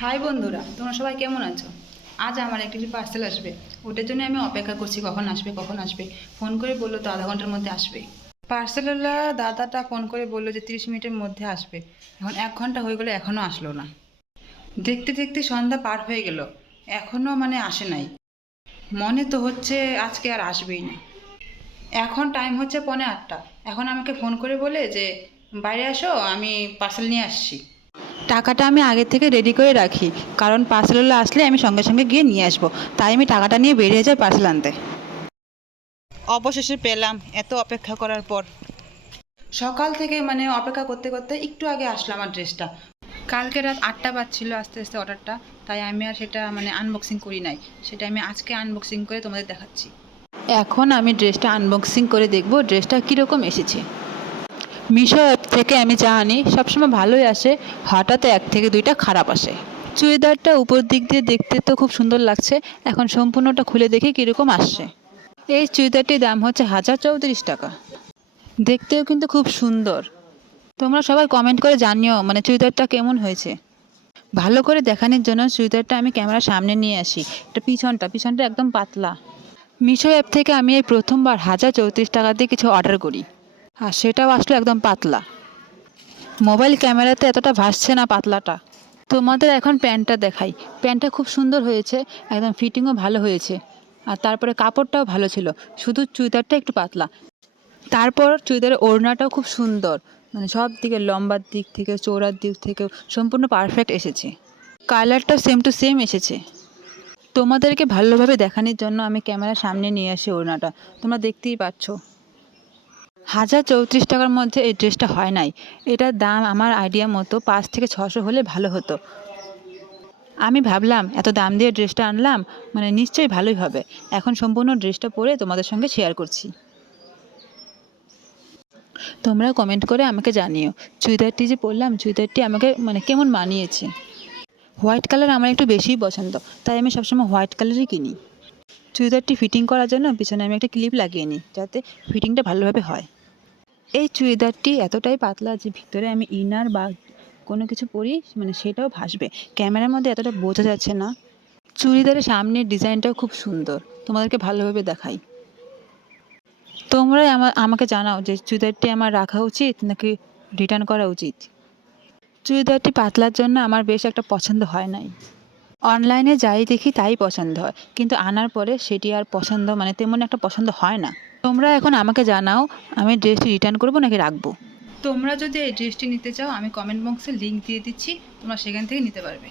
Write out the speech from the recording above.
High বন্ধুরা, তোমরা সবাই কেমন আছো? আজ আমার একটি পার্সেল আসবে, ওটার জন্য আমি অপেক্ষা করছি কখন আসবে। ফোন করে বললো তো আধা ঘন্টার মধ্যে আসবে। পার্সেলওয়ালা দাদাটা ফোন করে বললো যে 30 মিনিটের মধ্যে আসবে। এখন 1 ঘন্টা হয়ে গেলো, এখনও আসলো না। দেখতে দেখতে সন্ধ্যা পার হয়ে গেল, এখনও আসে নাই। মনে তো হচ্ছে আজকে আর আসবেই না। এখন টাইম হচ্ছে 7:45। এখন আমাকে ফোন করে বলে যে বাইরে আসো, আমি পার্সেল নিয়ে আসছি। টাকাটা আমি আগে থেকে রেডি করে রাখি, কারণ পার্সেলওয়ালা আসলে আমি সঙ্গে সঙ্গে গিয়ে নিয়ে আসবো। তাই আমি টাকাটা নিয়ে বেরিয়ে যাই পার্সেল আনতে। অবশেষে পেলাম, এত অপেক্ষা করার পর। সকাল থেকে অপেক্ষা করতে করতে একটু আগে আসলো আমার ড্রেসটা। কালকে রাত 8টা বাজছিল আস্তে আস্তে অর্ডারটা, তাই আমি আর সেটা আনবক্সিং করি নাই। সেটা আমি আজকে আনবক্সিং করে তোমাদের দেখাচ্ছি। এখন আমি ড্রেসটা আনবক্সিং করে দেখব ড্রেসটা কীরকম এসেছে। মিশো অ্যাপ থেকে আমি জানি সবসময় ভালোই আসে, হঠাৎ 1 থেকে 2টা খারাপ আসে। চুড়িদারটা উপর দিক দিয়ে দেখতে তো খুব সুন্দর লাগছে, এখন সম্পূর্ণটা খুলে দেখি কীরকম আসছে। এই চুড়িদারটির দাম হচ্ছে 1034 টাকা। দেখতেও কিন্তু খুব সুন্দর। তোমরা সবাই কমেন্ট করে জানিও চুড়িদারটা কেমন হয়েছে। ভালো করে দেখানোর জন্য চুড়িদারটা আমি ক্যামেরার সামনে নিয়ে আসি। এটা পিছনটা একদম পাতলা। মিশো অ্যাপ থেকে আমি এই প্রথমবার 1034 টাকা দিয়ে কিছু অর্ডার করি, আর সেটাও আসলে একদম পাতলা। মোবাইল ক্যামেরাতে এতটা ভাসছে না পাতলাটা। তোমাদের এখন প্যান্টটা দেখাই। প্যান্টটা খুব সুন্দর হয়েছে, একদম ফিটিংও ভালো হয়েছে, আর তারপরে কাপড়টাও ভালো ছিল। শুধু চুড়িদারটা একটু পাতলা। তারপর চুড়িদারের ওড়নাটাও খুব সুন্দর, সব দিকে লম্বার দিক থেকে চওড়ার দিক থেকে সম্পূর্ণ পারফেক্ট এসেছে। কালারটাও সেম টু সেম এসেছে। তোমাদেরকে ভালোভাবে দেখানোর জন্য আমি ক্যামেরার সামনে নিয়ে আসি ওড়নাটা। তোমরা দেখতেই পাচ্ছ। 1034 টাকার মধ্যে এই ড্রেসটা হয় নাই। এটার দাম আমার আইডিয়া মতো 500 থেকে 600 হলে ভালো হতো। আমি ভাবলাম এত দাম দিয়ে ড্রেসটা আনলাম, নিশ্চয়ই ভালোই হবে। এখন সম্পূর্ণ ড্রেসটা পরে তোমাদের সঙ্গে শেয়ার করছি। তোমরা কমেন্ট করে আমাকে জানিও চুড়িদারটি যে পরলাম, চুড়িদারটি আমাকে কেমন মানিয়েছে। হোয়াইট কালার আমার একটু বেশিই পছন্দ, তাই আমি সবসময় হোয়াইট কালারই কিনি। চুড়িদারটি ফিটিং করার জন্য পিছনে আমি একটা ক্লিপ লাগিয়ে নিই, যাতে ফিটিংটা ভালোভাবে হয়। এই চুড়িদারটি এতটাই পাতলা যে ভিতরে আমি ইনার বা কোনো কিছু পরি সেটাও ভাসবে। ক্যামেরার মধ্যে এতটা বোঝা যাচ্ছে না। চুড়িদারের সামনের ডিজাইনটাও খুব সুন্দর, তোমাদেরকে ভালোভাবে দেখাই। তোমরাই আমাকে জানাও যে চুড়িদারটি আমার রাখা উচিত নাকি রিটার্ন করা উচিত। চুড়িদারটি পাতলার জন্য আমার বেশ একটা পছন্দ হয় নাই। অনলাইনে যাই দেখি তাই পছন্দ হয়, কিন্তু আনার পরে সেটি আর পছন্দ তেমন একটা পছন্দ হয় না। তোমরা এখন আমাকে জানাও আমি ড্রেসটি রিটার্ন করবো নাকি রাখবো। তোমরা যদি এই ড্রেসটি নিতে চাও, আমি কমেন্ট বক্সে লিঙ্ক দিয়ে দিচ্ছি, তোমরা সেখান থেকে নিতে পারবে।